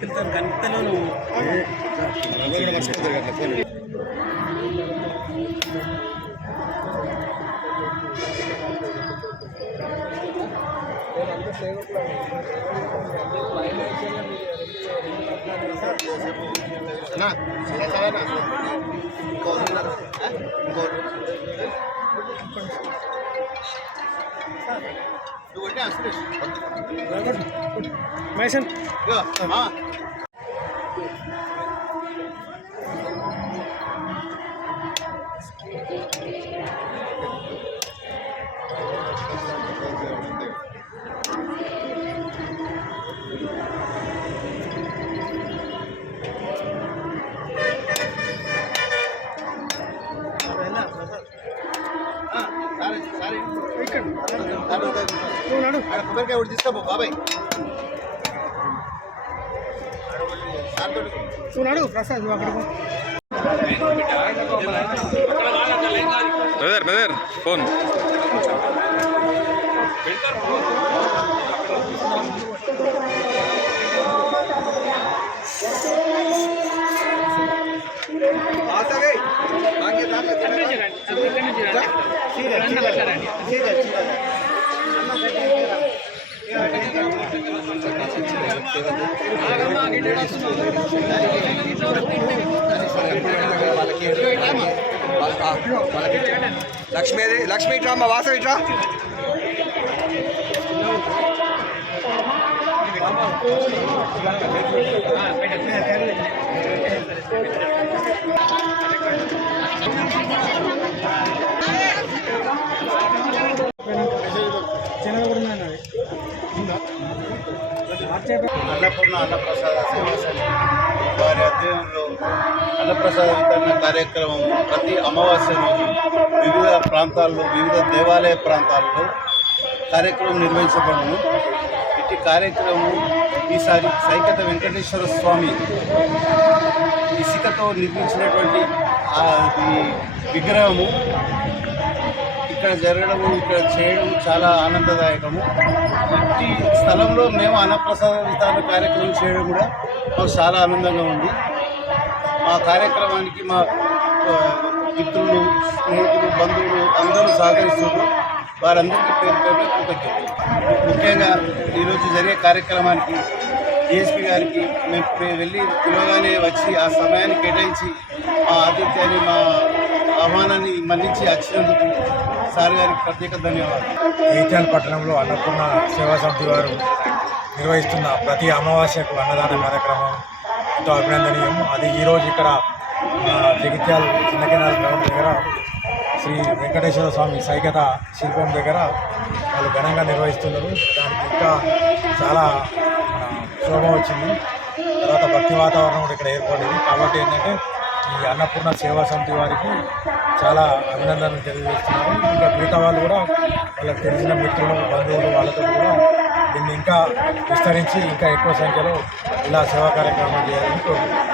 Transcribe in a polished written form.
పిలుతాను గంటలోను Mason. Yeah, ma. కొబ్బరికాయ ఒకటి తీసుకోబో బాబాయ్ చూడు ప్రసాద్ బ్రదర్ ఫోన్ లక్ష్మీ ఇట్రా అమ్మ వాసవి ఇట్రా అన్నపూర్ణ అన్నప్రసాద సేవా సంఘం వారి అధ్యయనంలో అన్నప్రసాద వితరణ కార్యక్రమం ప్రతి అమావాస్య రోజు వివిధ ప్రాంతాల్లో వివిధ దేవాలయ ప్రాంతాల్లో కార్యక్రమం నిర్వహించబడును. ఇటు కార్యక్రమం ఈసారి సైకత వెంకటేశ్వర స్వామి ఇసుకతో నిర్మించినటువంటి విగ్రహము ఇక్కడ జరగడము ఇక్కడ చేయడం చాలా ఆనందదాయకము. ఇట్టి స్థలంలో మేము అన్నప్రసాద వితరణ కార్యక్రమం చేయడం కూడా మాకు చాలా ఆనందంగా ఉంది. మా కార్యక్రమానికి మా మిత్రులు స్నేహితులు బంధువులు అందరూ సహకరిస్తున్నారు. వారందరికీ పేరు పేరు కృతజ్ఞతలు. ముఖ్యంగా ఈరోజు జరిగే కార్యక్రమానికి డిఎస్పీ గారికి మేము వెళ్ళి పిలవగానే వచ్చి ఆ సమయాన్ని కేటాయించి మా ఆతిథ్యాన్ని మా ఆహ్వానాన్ని మన్నించి వచ్చినందుకు సార్ గారికి ప్రత్యేక ధన్యవాదాలు. జగిత్యాల పట్టణంలో అన్నపూర్ణ సేవా సమితి వారు నిర్వహిస్తున్న ప్రతి అమావాస్యకు అన్నదాన కార్యక్రమం ఎంతో అభినందనీయం. అది ఈరోజు ఇక్కడ జగిత్యాల చిన్న కెనాల్ గ్రౌండ్ దగ్గర శ్రీ వెంకటేశ్వర స్వామి సైకత శిల్పం దగ్గర వాళ్ళు ఘనంగా నిర్వహిస్తున్నారు. దానికి ఇంకా చాలా శోభం వచ్చింది. తర్వాత భక్తి వాతావరణం కూడా ఇక్కడ ఏర్పడింది. కాబట్టి ఏంటంటే ఈ అన్నపూర్ణ సేవా సమితి వారికి చాలా అభినందనలు తెలియజేస్తున్నారు. ఇంకా మిగతా వాళ్ళు కూడా వాళ్ళకి తెలిసిన మిత్రులు బంధువులు వాళ్ళతో కూడా దీన్ని ఇంకా విస్తరించి ఇంకా ఎక్కువ సంఖ్యలో ఇలా సేవా కార్యక్రమాలు చేయాలని కోరుకుంటున్నారు.